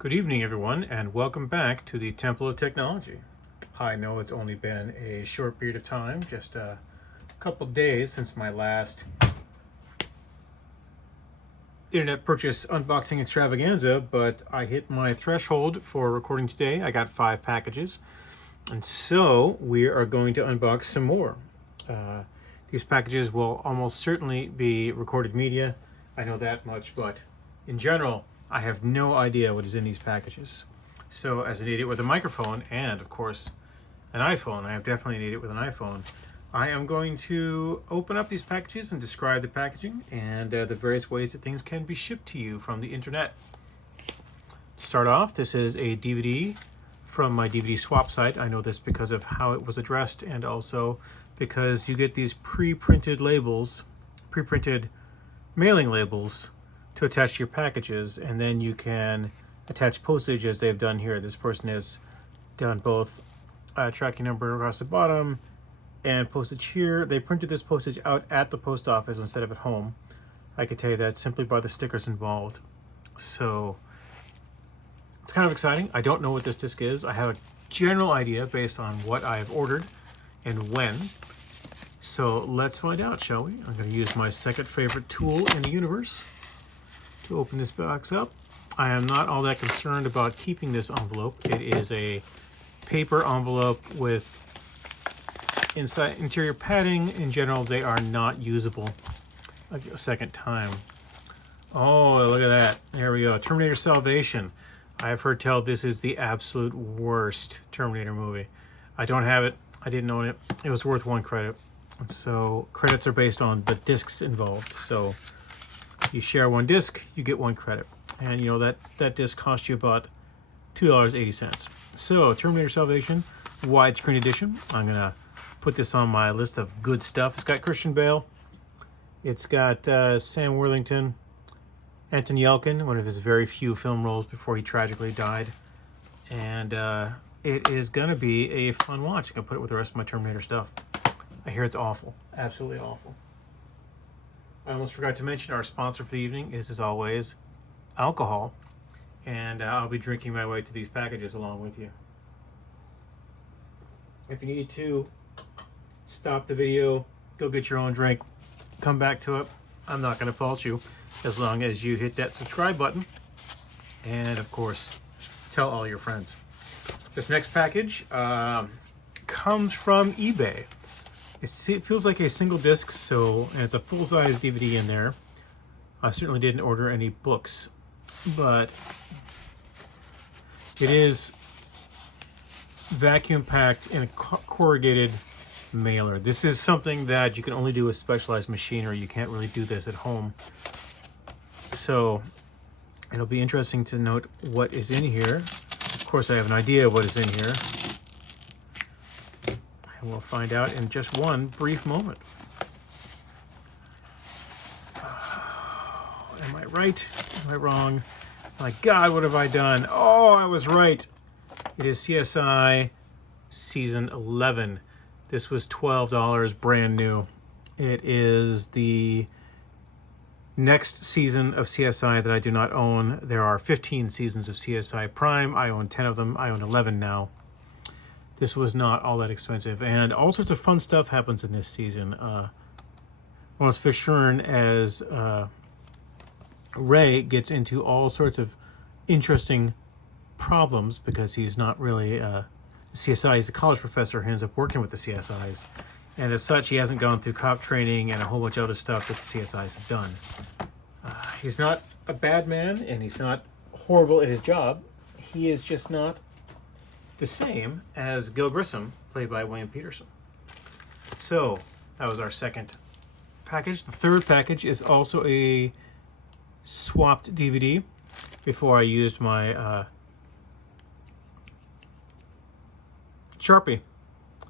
Good evening, everyone, and welcome back to the Temple of Technology. I know it's only been a short period of time, just a couple days since my last internet purchase unboxing extravaganza, but I hit my threshold for recording today. I got 5 packages, and so we are going to unbox some more. These packages will almost certainly be recorded media. I know that much, but in general, I have no idea what is in these packages. So as an idiot with a microphone and, of course, an iPhone, I am definitely an idiot with an iPhone, I am going to open up these packages and describe the packaging and the various ways that things can be shipped to you from the internet. To start off, this is a DVD from my DVD swap site. I know this because of how it was addressed and also because you get these pre-printed labels, pre-printed mailing labels to attach to your packages, and then you can attach postage as they've done here. This person has done both tracking number across the bottom and postage here. They printed this postage out at the post office instead of at home. I can tell you that simply by the stickers involved. So it's kind of exciting. I don't know what this disc is. I have a general idea based on what I have ordered and when. So let's find out, shall we? I'm going to use my second favorite tool in the universe to open this box up. I am not all that concerned about keeping this envelope. It is a paper envelope with interior padding. In general, they are not usable a second time. Oh, look at that. There we go. Terminator Salvation. I have heard tell this is the absolute worst Terminator movie. I don't have it. I didn't own it. It was worth 1 credit. And so credits are based on the discs involved. So you share 1 disc, you get 1 credit. And you know that disc costs you about $2.80. So Terminator Salvation, widescreen edition. I'm gonna put this on my list of good stuff. It's got Christian Bale. It's got Sam Worthington, Anton Yelchin, one of his very few film roles before he tragically died. And it is gonna be a fun watch. I can put it with the rest of my Terminator stuff. I hear it's awful, absolutely awful. I almost forgot to mention our sponsor for the evening is, as always, alcohol. And I'll be drinking my way to these packages along with you. If you need to stop the video, go get your own drink, come back to it, I'm not going to fault you as long as you hit that subscribe button. And, of course, tell all your friends. This next package comes from eBay. It feels like a single disc, so and it's a full-size DVD in there. I certainly didn't order any books, but it is vacuum packed in a corrugated mailer. This is something that you can only do with specialized machinery. You can't really do this at home. So it'll be interesting to note what is in here. Of course, I have an idea of what is in here. And we'll find out in just one brief moment. Am I right? Am I wrong? My God, what have I done? Oh, I was right. It is CSI Season 11. This was $12, brand new. It is the next season of CSI that I do not own. There are 15 seasons of CSI Prime. I own 10 of them. I own 11 now. This was not all that expensive, and all sorts of fun stuff happens in this season. Lawrence Fishburne as Ray gets into all sorts of interesting problems because he's not really CSI. He's a college professor who ends up working with the CSIs, and as such, he hasn't gone through cop training and a whole bunch of other stuff that the CSIs have done. He's not a bad man, and he's not horrible at his job. He is just not the same as Gil Grissom, played by William Peterson. So that was our second package. The third package is also a swapped DVD. Before I used my Sharpie.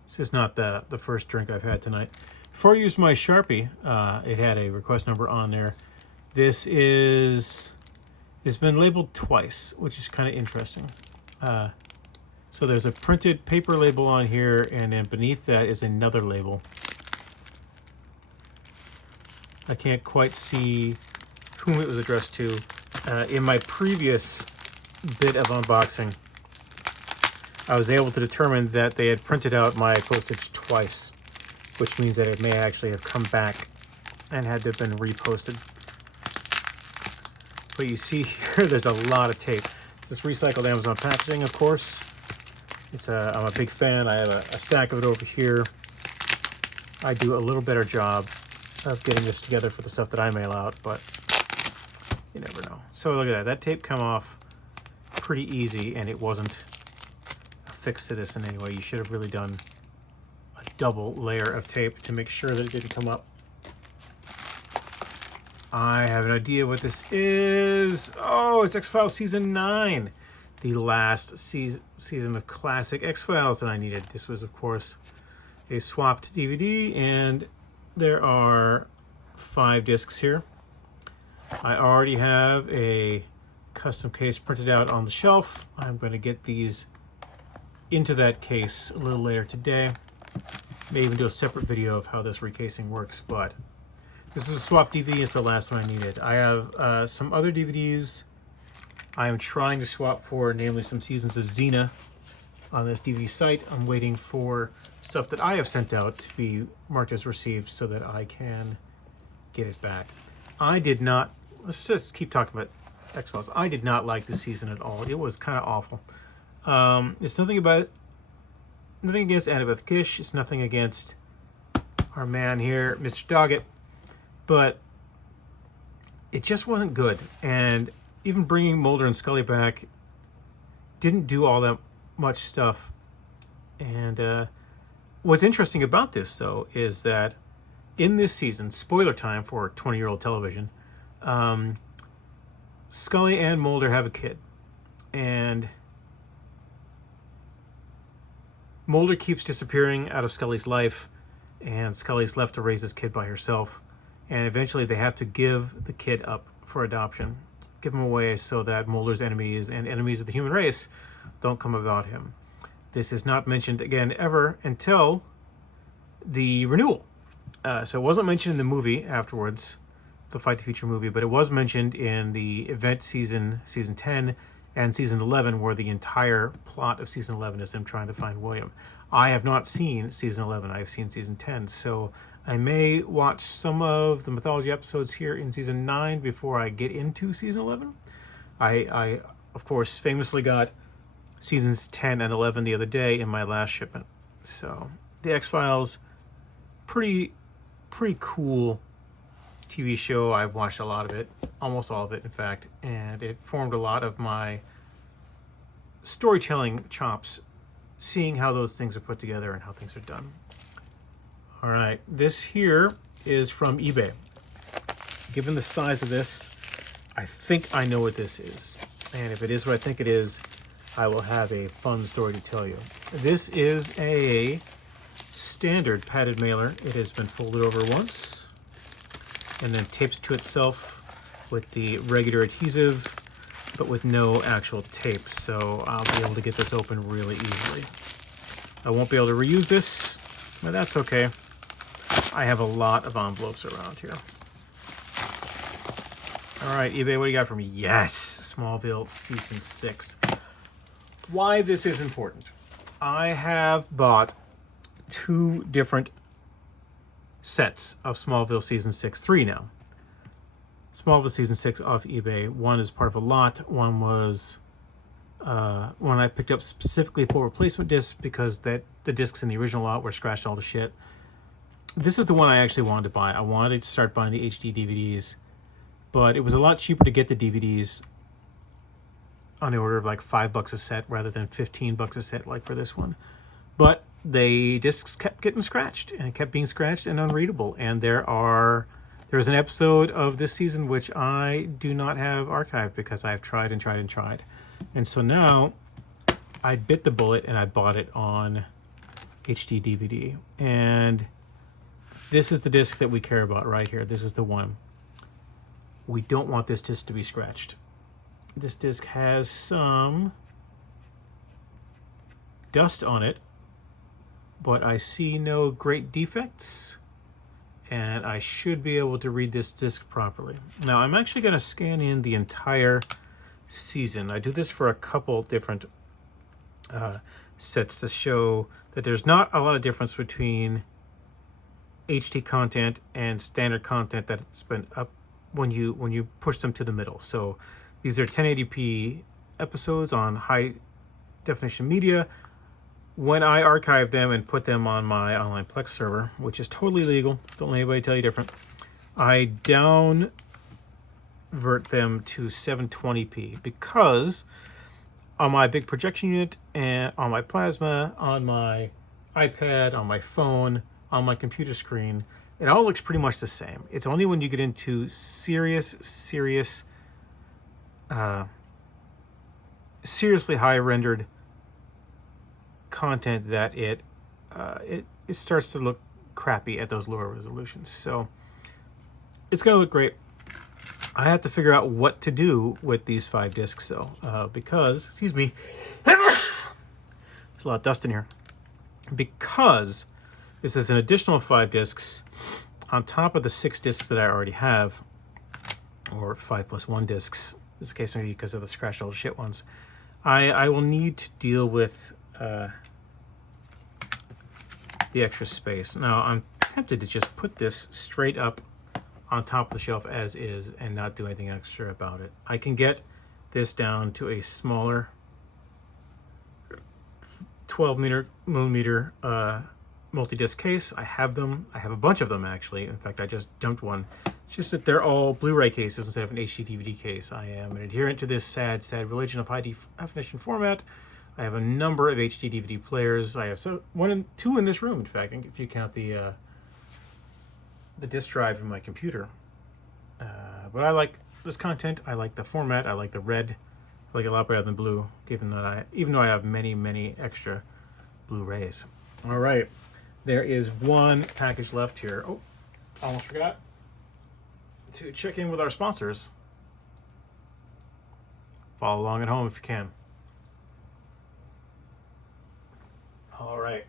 This is not the first drink I've had tonight. Before I used my Sharpie, it had a request number on there. It's been labeled twice, which is kind of interesting. So there's a printed paper label on here, and then beneath that is another label. I can't quite see whom it was addressed to. In my previous bit of unboxing, I was able to determine that they had printed out my postage twice, which means that it may actually have come back and had to have been reposted. But you see here, there's a lot of tape. This is recycled Amazon packaging, of course. I'm a big fan. I have a stack of it over here. I do a little better job of getting this together for the stuff that I mail out, but you never know. So look at that. That tape come off pretty easy, and it wasn't affixed to this in any way. You should have really done a double layer of tape to make sure that it didn't come up. I have an idea what this is. Oh, it's X-Files Season 9. The last season of classic X-Files that I needed. This was, of course, a swapped DVD, and there are 5 discs here. I already have a custom case printed out on the shelf. I'm going to get these into that case a little later today. May even do a separate video of how this recasing works, but this is a swap DVD. It's the last one I needed. I have some other DVDs I am trying to swap for, namely some seasons of Xena on this DVD site. I'm waiting for stuff that I have sent out to be marked as received so that I can get it back. I did not, let's just keep talking about X-Files. I did not like this season at all. It was kind of awful. It's nothing against Annabeth Gish. It's nothing against our man here, Mr. Doggett. But it just wasn't good. And even bringing Mulder and Scully back didn't do all that much stuff. And what's interesting about this, though, is that in this season, spoiler time for 20-year-old television, Scully and Mulder have a kid. And Mulder keeps disappearing out of Scully's life, and Scully's left to raise this kid by herself. And eventually they have to give the kid up for adoption, give him away so that Mulder's enemies and enemies of the human race don't come about him. This is not mentioned again ever until the renewal. So it wasn't mentioned in the movie afterwards, the Fight to Future movie, but it was mentioned in the event season 10 and season 11, where the entire plot of season 11 is them trying to find William. I have not seen season 11. I have seen season 10, so I may watch some of the mythology episodes here in season 9 before I get into season 11. I of course, famously got seasons 10 and 11 the other day in my last shipment. So the X-Files, pretty cool TV show. I've watched a lot of it, almost all of it, in fact, and it formed a lot of my storytelling chops, seeing how those things are put together and how things are done. All right, this here is from eBay. Given the size of this, I think I know what this is. And if it is what I think it is, I will have a fun story to tell you. This is a standard padded mailer. It has been folded over once and then taped to itself with the regular adhesive, but with no actual tape. So I'll be able to get this open really easily. I won't be able to reuse this, but that's okay. I have a lot of envelopes around here. All right, eBay, what do you got for me? Yes, Smallville Season 6. Why this is important. I have bought 2 different sets of Smallville Season 6, 3 now. Smallville Season 6 off eBay. One is part of a lot. One was one I picked up specifically for replacement discs because the discs in the original lot were scratched all to shit. This is the one I actually wanted to buy. I wanted to start buying the HD DVDs, but it was a lot cheaper to get the DVDs on the order of like $5 a set rather than $15 a set like for this one. But the discs kept getting scratched, and it kept being scratched and unreadable. And there's an episode of this season which I do not have archived because I've tried and tried and tried. And so now I bit the bullet and I bought it on HD DVD. And this is the disc that we care about right here. This is the one. We don't want this disc to be scratched. This disc has some dust on it, but I see no great defects, and I should be able to read this disc properly. Now, I'm actually going to scan in the entire season. I do this for a couple different sets to show that there's not a lot of difference between HD content and standard content that's been up when you push them to the middle. So these are 1080p episodes on high definition media. When I archive them and put them on my online Plex server, which is totally legal, don't let anybody tell you different, I downvert them to 720p because on my big projection unit and on my plasma, on my iPad, on my phone, on my computer screen, it all looks pretty much the same. It's only when you get into seriously high rendered content that it starts to look crappy at those lower resolutions. So it's gonna look great. I have to figure out what to do with these 5 discs though, because, excuse me, there's a lot of dust in here. Because this is an additional 5 discs on top of the 6 discs that I already have, or 5 plus 1 discs. This is the case maybe because of the scratched old shit ones. I will need to deal with the extra space. Now I'm tempted to just put this straight up on top of the shelf as is and not do anything extra about it. I can get this down to a smaller 12 millimeter multi-disc case. I have them. I have a bunch of them actually. In fact, I just dumped one. It's just that they're all Blu-ray cases instead of an HD DVD case. I am an adherent to this sad religion of high definition format. I have a number of HD DVD players. I have 1 and 2 in this room, in fact, if you count the disk drive in my computer. But I like this content. I like the format. I like the red. I like it a lot better than blue, even though I have many extra Blu-rays. All right, there is one package left here. Oh, almost forgot to check in with our sponsors. Follow along at home if you can. All right.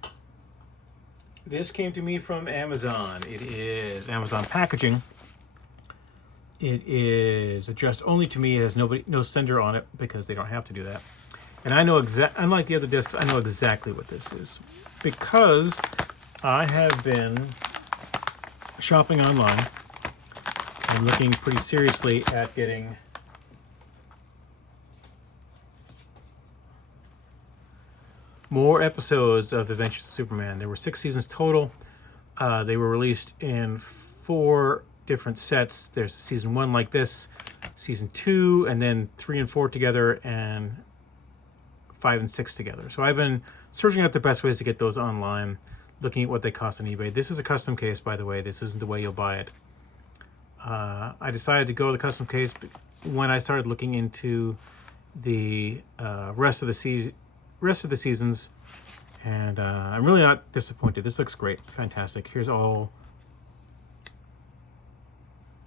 This came to me from Amazon. It is Amazon packaging. It is addressed only to me. It has no sender on it because they don't have to do that. And I know unlike the other discs, I know exactly what this is because I have been shopping online and looking pretty seriously at getting more episodes of Adventures of Superman. There were 6 seasons total. They were released in 4 different sets. There's season 1 like this, season 2, and then 3 and 4 together, and 5 and 6 together. So I've been searching out the best ways to get those online, looking at what they cost on eBay. This is a custom case, by the way. This isn't the way you'll buy it. I decided to go with the custom case when I started looking into the rest of the seasons, and I'm really not disappointed. This looks great, fantastic. Here's all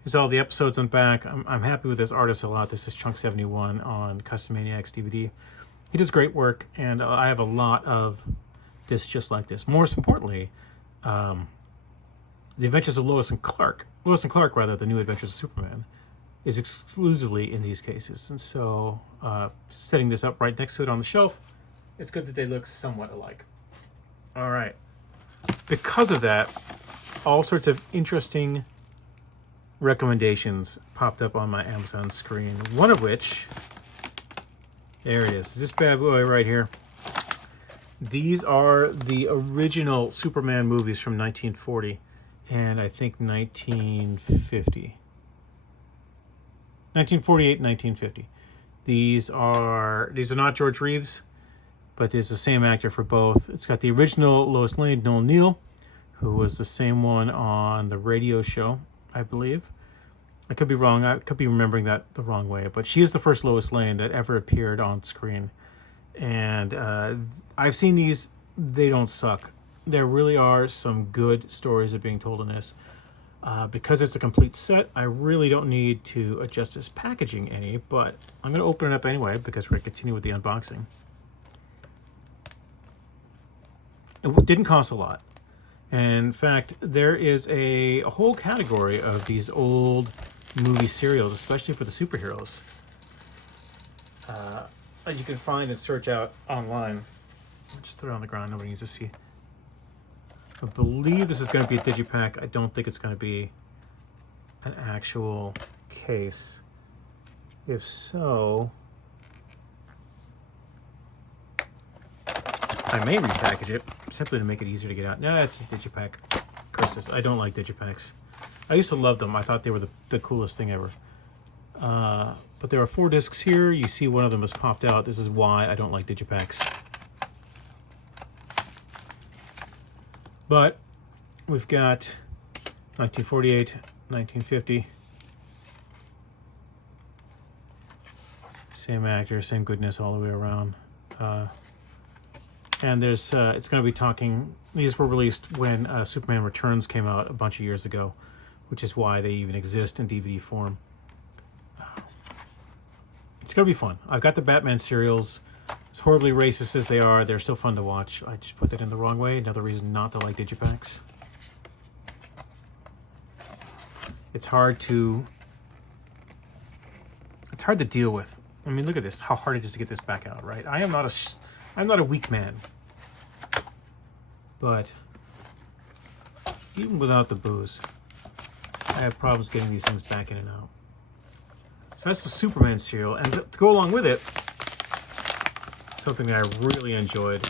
the episodes on back. I'm happy with this artist a lot. This is Chunk71 on Custom Maniacs DVD. He does great work, and I have a lot of discs just like this. Most importantly, The Adventures of Lois and Clark, the New Adventures of Superman, is exclusively in these cases. And so setting this up right next to it on the shelf, it's good that they look somewhat alike. All right. Because of that, all sorts of interesting recommendations popped up on my Amazon screen. One of which, there it is. This bad boy right here. These are the original Superman movies from 1940 and I think 1950. 1948, 1950. These are not George Reeves, but it's the same actor for both. It's got the original Lois Lane, Noel Neill, who was the same one on the radio show, I believe. I could be wrong. I could be remembering that the wrong way, but she is the first Lois Lane that ever appeared on screen. And I've seen these. They don't suck. There really are some good stories that are being told in this. Because it's a complete set, I really don't need to adjust this packaging any, but I'm going to open it up anyway because we're going to continue with the unboxing. It didn't cost a lot. In fact, there is a whole category of these old movie serials, especially for the superheroes. you can find and search out online. I'll just throw it on the ground, nobody needs to see. I believe this is going to be a digipack. I don't think it's going to be an actual case. If so, I may repackage it simply to make it easier to get out. No, it's a digipack. Curses. I don't like digipacks. I used to love them. I thought they were the coolest thing ever. But there are 4 discs here. You see one of them has popped out. This is why I don't like digipacks. But we've got 1948, 1950. Same actor, same goodness all the way around. And there's, it's going to be talking, these were released when Superman Returns came out a bunch of years ago, which is why they even exist in DVD form. It's going to be fun. I've got the Batman serials. As horribly racist as they are, they're still fun to watch. I just put that in the wrong way. Another reason not to like digipacks. It's hard to deal with. I mean, look at this. How hard it is to get this back out, right? I'm not a weak man. But even without the booze, I have problems getting these things back in and out. So that's the Superman serial, and to go along with it, something that I really enjoyed.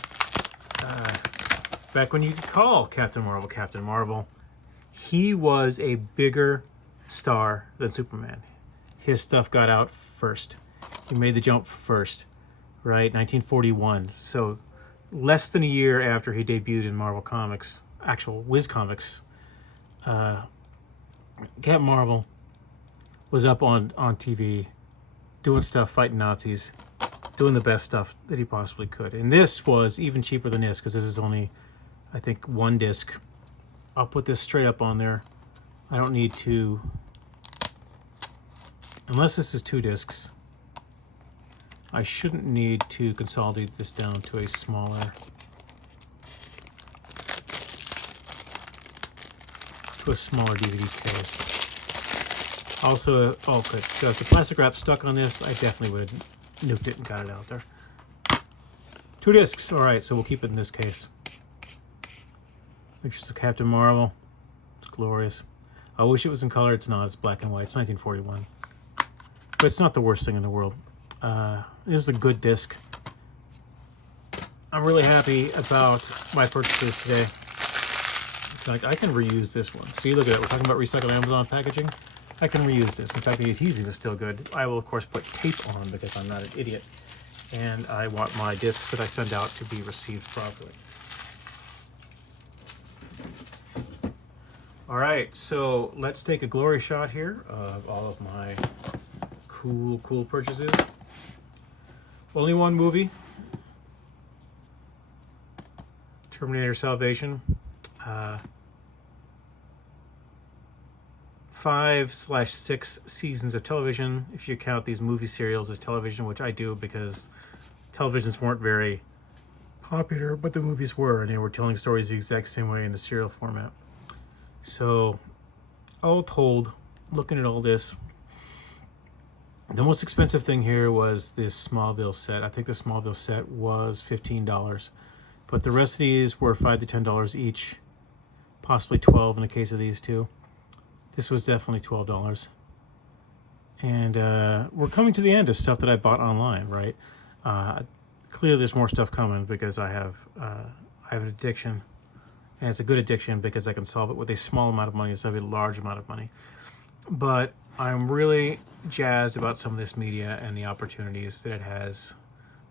Back when you could call Captain Marvel, he was a bigger star than Superman. His stuff got out first. He made the jump first, right? 1941. So less than a year after he debuted in Marvel Comics, actual Wiz Comics, Captain Marvel was up on TV, doing stuff, fighting Nazis, doing the best stuff that he possibly could. And this was even cheaper than this, because this is only, I think, 1 disc. I'll put this straight up on there. I don't need to, unless this is 2 discs, I shouldn't need to consolidate this down to a smaller DVD case. Also, oh good, so if the plastic wrap stuck on this, I definitely would have nuked it and got it out there. 2 discs, all right, so we'll keep it in this case. Pictures of Captain Marvel, it's glorious. I wish it was in color, it's not, it's black and white, it's 1941. But it's not the worst thing in the world. This is a good disc. I'm really happy about my purchases today. In fact, I can reuse this one. See, look at that, we're talking about recycled Amazon packaging. I can reuse this. In fact, the adhesive is still good. I will, of course, put tape on because I'm not an idiot. And I want my discs that I send out to be received properly. All right, so let's take a glory shot here of all of my cool purchases. Only one movie. Terminator Salvation. 5/6 seasons of television, if you count these movie serials as television, which I do because televisions weren't very popular, but the movies were, and they were telling stories the exact same way in the serial format. So, all told, looking at all this, the most expensive thing here was this Smallville set. I think the Smallville set was $15, but the rest of these were $5 to $10 each, possibly $12 in the case of these two. This was definitely $12. And we're coming to the end of stuff that I bought online, right? Clearly there's more stuff coming because I have an addiction. And it's a good addiction because I can solve it with a small amount of money instead of a large amount of money. But I'm really jazzed about some of this media and the opportunities that it has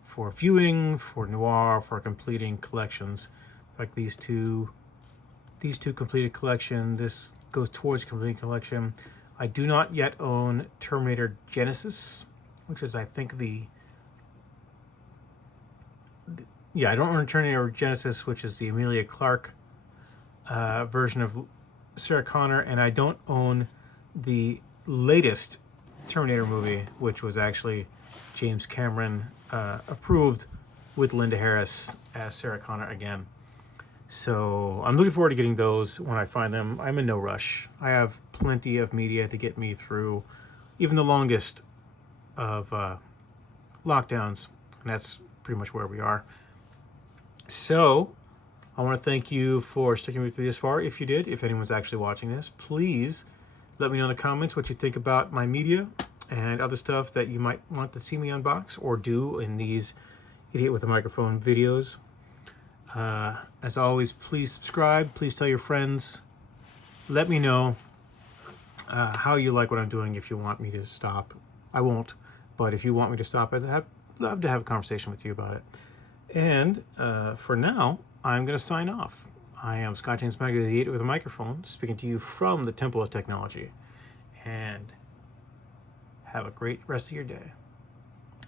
for viewing, for noir, for completing collections. Like these two completed collection. This goes towards completing collection. I do not yet own Terminator Genesis, which is, I think, yeah, I don't own Terminator Genesis, which is the Emilia Clarke version of Sarah Connor, and I don't own the latest Terminator movie, which was actually James Cameron approved with Linda Harris as Sarah Connor again. So I'm looking forward to getting those when I find them. I'm in no rush. I have plenty of media to get me through even the longest of lockdowns, and that's pretty much where we are. So I want to thank you for sticking with me this far. If you did, if anyone's actually watching this, please let me know in the comments what you think about my media and other stuff that you might want to see me unbox or do in these Idiot with a Microphone videos. As always, please subscribe. Please tell your friends. Let me know how you like what I'm doing. If you want me to stop, I won't. But if you want me to stop, I'd love to have a conversation with you about it. And for now, I'm going to sign off. I am Scott James Maggie, the Idiot with a Microphone, speaking to you from the Temple of Technology. And have a great rest of your day.